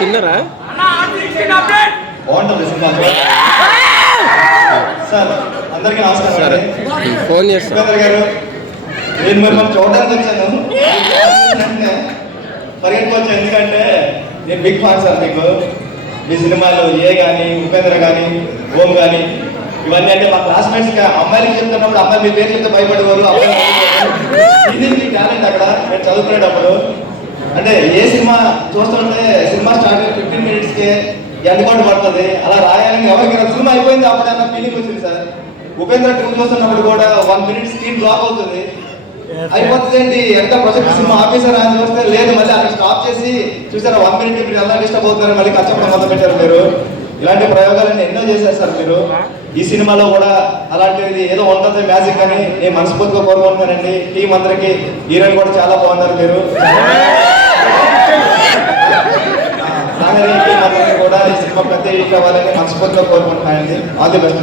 తిన్నారా సార్ అందరికీ నమస్కారం. ఫోన్ చేస్తాను గారు, నేను మిమ్మల్ని చూడడానికి వచ్చాను, పరిగెట్టుకోవచ్చు. ఎందుకంటే నేను బిగ్ ఫ్యాన్ సార్ మీకు. మీ సినిమాలు ఏ కానీ, ఉపేంద్ర కానీ, ఓం కానీ, ఇవన్నీ అంటే మా క్లాస్మేట్స్ అమ్మాయిలకి చెప్తున్నప్పుడు అమ్మాయి మీ పేరు చెప్తే భయపడేవారు. ఇది మీ టాలెంట్ అక్కడ నేను చదువుకునేటప్పుడు. అంటే ఏ సినిమా చూస్తుంటే సినిమా స్టార్ట్ 15 minutesకే ఎంతకోటి పడుతుంది, అలా రాయాలని ఎవరికి సినిమా అయిపోయింది అప్పుడు అన్న ఫీలింగ్ వచ్చింది సార్. ఉపేంద్ర 2 చూస్తున్నప్పుడు కూడా 1 minute స్క్రీన్ డ్రాప్ అవుతుంది. అయిపోతుంది ఏంటి ఎంత ప్రొజెక్ట్ సినిమా ఆఫీసర్ అని చూస్తే లేదు, మళ్ళీ అక్కడ స్టాప్ చేసి చూసారా 1 minute మీరు ఎలా డిస్టర్బ్ అవుతారు, మళ్ళీ కష్టపడం మొదలు పెట్టారు మీరు. ఇలాంటి ప్రయోగాలన్నీ ఎన్నో చేశారు సార్ మీరు. ఈ సినిమాలో కూడా అలాంటిది ఏదో ఉంటుంది మ్యాజిక్ అని నేను మనస్ఫూర్తిగా కోరుకుంటున్నానండి. టీం అందరికి, హీరోయిన్ కూడా చాలా బాగున్నారు మీరు. కూడా ఈ సినిమా పెద్ద హిట్ అవ్వాలని మనస్ఫూర్తిగా కోరుకుంటున్నానండి. All the best.